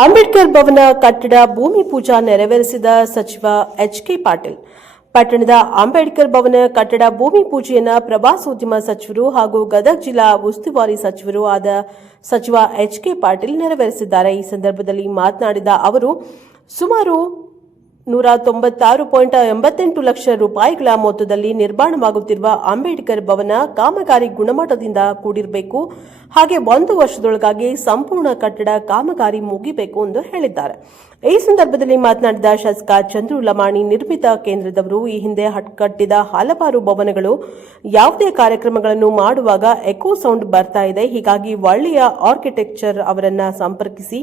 ಅಂಬೇಡ್ಕರ್ ಭವನ ಕಟ್ಟಡ ಭೂಮಿ ಪೂಜಾ ನೆರವೇರಿಸಿದ ಸಚಿವ ಎಚ್ ಕೆ ಪಾಟೀಲ್. ಪಟ್ಟಣದ ಅಂಬೇಡ್ಕರ್ ಭವನ ಕಟ್ಟಡ ಭೂಮಿ ಪೂಜೆಯನ್ನು ಪ್ರವಾಸೋದ್ಯಮ ಸಚಿವರು ಹಾಗೂ ಗದಗ ಜಿಲ್ಲಾ ಉಸ್ತುವಾರಿ ಸಚಿವರು ಆದ ಸಚಿವ ಎಚ್ ಕೆ ಪಾಟೀಲ್ ನೆರವೇರಿಸಿದ್ದಾರೆ. ಈ ಸಂದರ್ಭದಲ್ಲಿ ಮಾತನಾಡಿದ ಅವರು, ಸುಮಾರು ನೂರ ತೊಂಬತ್ತಾರು ಪಾಯಿಂಟ್ ಎಂಬತ್ತೆಂಟು ಲಕ್ಷ ರೂಪಾಯಿಗಳ ಮೊತ್ತದಲ್ಲಿ ನಿರ್ಮಾಣವಾಗುತ್ತಿರುವ ಅಂಬೇಡ್ಕರ್ ಭವನ ಕಾಮಗಾರಿ ಗುಣಮಟ್ಟದಿಂದ ಕೂಡಿರಬೇಕು. ಹಾಗೆ ಒಂದು ವರ್ಷದೊಳಗಾಗಿ ಸಂಪೂರ್ಣ ಕಟ್ಟಡ ಕಾಮಗಾರಿ ಮುಗಿಬೇಕು ಎಂದು ಹೇಳಿದ್ದಾರೆ. ಈ ಸಂದರ್ಭದಲ್ಲಿ ಮಾತನಾಡಿದ ಶಾಸಕ ಚಂದ್ರು ಲಮಾಣಿ, ನಿರ್ಮಿತ ಕೇಂದ್ರದವರು ಈ ಹಿಂದೆ ಕಟ್ಟಿದ ಹಲವಾರು ಭವನಗಳು ಯಾವುದೇ ಕಾರ್ಯಕ್ರಮಗಳನ್ನು ಮಾಡುವಾಗ ಎಕೋ ಸೌಂಡ್ ಬರ್ತಾ ಇದೆ. ಹೀಗಾಗಿ ಒಳ್ಳೆಯ ಆರ್ಕಿಟೆಕ್ಚರ್ ಅವರನ್ನು ಸಂಪರ್ಕಿಸಿ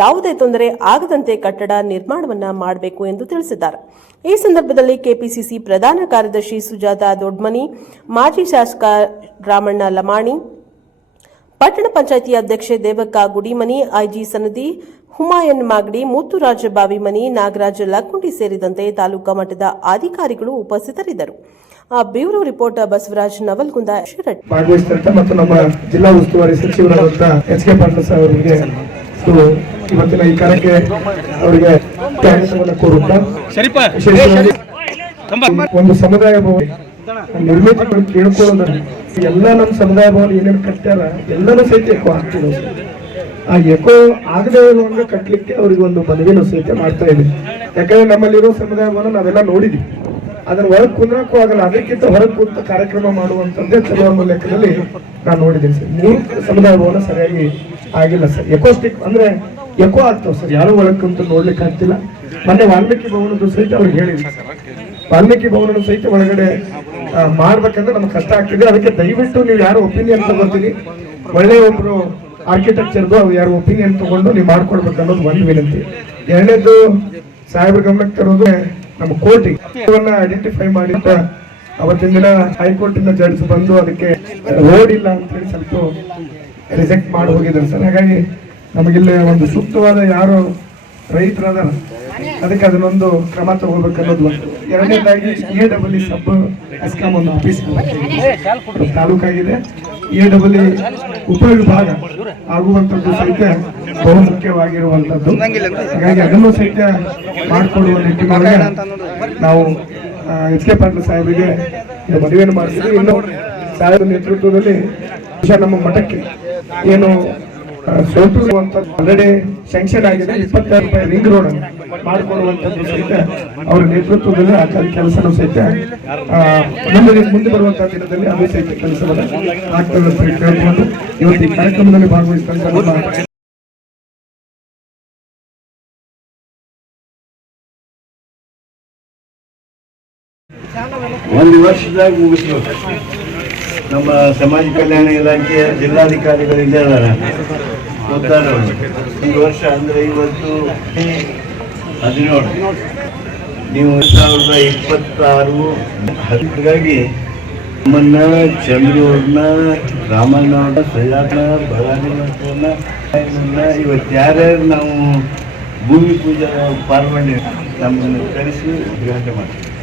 ಯಾವುದೇ ತೊಂದರೆ ಆಗದಂತೆ ಕಟ್ಟಡ ನಿರ್ಮಾಣವನ್ನ ಮಾಡಬೇಕು ಎಂದು ತಿಳಿಸಿದ್ದಾರೆ. ಈ ಸಂದರ್ಭದಲ್ಲಿ ಕೆಪಿಸಿಸಿ ಪ್ರಧಾನ ಕಾರ್ಯದರ್ಶಿ ಸುಜಾತ ದೊಡ್ಮನಿ, ಮಾಜಿ ಶಾಸಕ ರಾಮಣ್ಣ ಲಮಾಣಿ, ಪಟ್ಟಣ ಪಂಚಾಯಿತಿ ಅಧ್ಯಕ್ಷೆ ದೇವಕ್ಕ ಗುಡಿಮನಿ, ಐಜಿ ಸನದಿ, ಹುಮಾಯನ್ ಮಾಗಡಿ, ಮುತ್ತುರಾಜ ಬಾವಿಮನಿ, ನಾಗರಾಜ ಲಕ್ಕುಂಡಿ ಸೇರಿದಂತೆ ತಾಲೂಕಾ ಮಟ್ಟದ ಅಧಿಕಾರಿಗಳು ಉಪಸ್ಥಿತರಿದ್ದರು. ಆ ಬ್ಯೂರೋ ರಿಪೋರ್ಟರ್ ಬಸವರಾಜ್ ನವಲ್ಗುಂದ ಮತ್ತು ನಮ್ಮ ಜಿಲ್ಲಾ ಉಸ್ತುವಾರಿ ಸಚಿವರಾದಂತಹ ಎಚ್ ಕೆ ಪಾಟೀಲ್ ಅವರಿಗೆ ಇವತ್ತಿನ ಈ ಕಾರ್ಯಕ್ಕೆ ಅವರಿಗೆ ಕೋರುತ್ತಾ ಒಂದು ಸಮುದಾಯ ಭವನ ನಿರ್ಮಿತಿಗಳು ಕೇಳ್ಕೊಳ್ಳೋದ್ರೆ ಎಲ್ಲ ನಮ್ಮ ಸಮುದಾಯ ಭವನ ಏನೇನು ಕಟ್ಟ್ಯಾರ ಎಲ್ಲನೂ ಸಹಿತ ಎಕೋ ಆಗ್ತಿದೆ ಆ ಎಕೋ ಆಗದೆ ಇರುವಂಗ ಕಟ್ಟಲಿಕ್ಕೆ ಅವ್ರಿಗೆ ಒಂದು ಮನವಿನೂ ಸಹಿತ ಮಾಡ್ತಾ ಇದೆ. ಯಾಕಂದ್ರೆ ನಮ್ಮಲ್ಲಿರೋ ಸಮುದಾಯ ಭವನ ನಾವೆಲ್ಲ ನೋಡಿದ್ವಿ. ಅದ್ರ ಹೊರಗೆ ಕುಂದ್ರಕ್ಕೂ ಆಗಲ್ಲ ಅದಕ್ಕಿಂತ ಹೊರಗೆ ಕುಂತ ಕಾರ್ಯಕ್ರಮ ಮಾಡುವಂತದ್ದೇ ಚಲೋ ಅನ್ನೋ ಲೆಕ್ಕದಲ್ಲಿ ನಾನು ನೋಡಿದ್ದೀನಿ ಸರ್. ಮೂರು ಸಮುದಾಯ ಭವನ ಸರಿಯಾಗಿ ಆಗಿಲ್ಲ ಸರ್. ಎಕೋಸ್ಟಿಕ್ ಅಂದ್ರೆ ಎಕೋ ಆಗ್ತಾವ ಸರ್, ಯಾರು ಒಳಗೆ ಕುಂತು ನೋಡ್ಲಿಕ್ಕೆ ಆಗ್ತಿಲ್ಲ. ಮೊನ್ನೆ ವಾಲ್ಮೀಕಿ ಭವನದ ಸಹಿತ ಅವ್ರಿಗೆ ಹೇಳಿದ್ರು. ವಾಲ್ಮೀಕಿ ಭವನದ ಸಹಿತ ಒಳಗಡೆ ಮಾಡ್ಬೇಕಂದ್ರೆ ನಮ್ಗೆ ಕಷ್ಟ ಆಗ್ತಿದೆ. ಅದಕ್ಕೆ ದಯವಿಟ್ಟು ನೀವು ಯಾರು ಒಪಿನಿಯನ್ ತಗೋತೀರಿ? ಒಳ್ಳೆ ಒಬ್ರು ಆರ್ಕಿಟೆಕ್ಚರ್ದು ಅವ್ರು ಯಾರು ಒಪಿನಿಯನ್ ತಗೊಂಡು ನೀವು ಮಾಡ್ಕೊಡ್ಬೇಕು ಅನ್ನೋದು ಒಂದು ವಿನಂತಿ. ಎರಡನೇದು, ಸಾಹೇಬ್ರ ಗಮನಕ್ಕೆ ತರೋದು ನಮ್ಮ ಕೋರ್ಟಿಗೆ. ಐಡೆಂಟಿಫೈ ಮಾಡಿದ್ದ ಅಂತ ಅವತ್ತಿನ ದಿನ ಹೈಕೋರ್ಟ್ ಇಂದ ಜಡ್ಜ್ ಬಂದು ಅದಕ್ಕೆ, ರೋಡ್ ಇಲ್ಲ ಅಂತ ಹೇಳಿ ಸ್ವಲ್ಪ ರಿಜೆಕ್ಟ್ ಮಾಡಿ ಹೋಗಿದ್ದಾರೆ ಸರ್. ಹಾಗಾಗಿ ನಮಗಿಲ್ಲಿ ಒಂದು ಸೂಕ್ತವಾದ ಯಾರು ರೈತರಾದ ಅದಕ್ಕೆ ಅದನ್ನೊಂದು ಕ್ರಮ ತಗೋಬೇಕು ಅನ್ನೋದು ಒಂದು. ಎರಡನೇದಾಗಿ A double E sub ESCOM ಒಂದು ಆಫೀಸ್ ತಾಲೂಕಾಗಿದೆ. ಎ ಡಬಲ್ ಇ ಉಪವಿಭಾಗ ಆಗುವಂಥದ್ದು ಸಹಿತ ಬಹು ಮುಖ್ಯವಾಗಿರುವಂಥದ್ದು. ಹಾಗಾಗಿ ಅದನ್ನು ಸಹಿತ ಮಾಡಿಕೊಡುವ ನಿಟ್ಟಿನೊಳಗೆ ನಾವು ಎಚ್ ಕೆ ಪಾಟೀಲ್ ಸಾಹೇಬಿಗೆ ಮದುವೆಯನ್ನು ಮಾಡಿಸಿದ್ವಿ ಇನ್ನು ಸಾಹೇಬರ ನೇತೃತ್ವದಲ್ಲಿ ನಮ್ಮ ಮಠಕ್ಕೆ ಏನು ಆಲ್ರೆಡಿ ಸ್ಯಾಂಕ್ಷನ್ ಆಗಿದೆ. ಇಪ್ಪತ್ತಾರು ರೂಪಾಯಿ ರಿಂಗ್ ರೋಡ್ ಮಾಡಿಕೊಡುವಂಥದ್ದು ಸಹಿತ ಅವರ ನೇತೃತ್ವದಲ್ಲಿ ಆ ಕೆಲ- ಕೆಲಸನೂ ಸಹಿತ ಮುಂದೆ ಮುಂದೆ ಬರುವಂತಹ ದಿನದಲ್ಲಿ ಅದು ಸಹಿತ ಕೆಲಸವನ್ನು ಆಗ್ತದೆ ಅಂತ ಕೇಳ್ಕೊಂಡು ಇವತ್ತು ಈ ಕಾರ್ಯಕ್ರಮದಲ್ಲಿ ಭಾಗವಹಿಸಿದಂತ ನಮ್ಮ ಒಂದು ವರ್ಷದಾಗ ಮುಗಿಸ್ಬೇಕು. ನಮ್ಮ ಸಮಾಜ ಕಲ್ಯಾಣ ಇಲಾಖೆಯ ಜಿಲ್ಲಾಧಿಕಾರಿಗಳಿಂದ ಒಂದು ವರ್ಷ ಅಂದ್ರೆ ಇವತ್ತು ಹದಿನೇಳು ನೀವು ಸಾವಿರದ ಇಪ್ಪತ್ತಾರು ಹಾಗಾಗಿ ನಮ್ಮನ್ನ ಚಂದ್ರೂರ್ನ ರಾಮನಾಡ ಸಜಾನ ಬಳ್ಳಾರಿನ ಇವತ್ತು ಯಾರ್ಯಾರು ನಾವು ಭೂಮಿ ಪೂಜಾ ಪಾಲ್ಗೊಂಡು ನಮ್ಮನ್ನು ಕರೆಸಿ ಉದ್ಘಾಟನೆ ಮಾಡ್ತೀವಿ.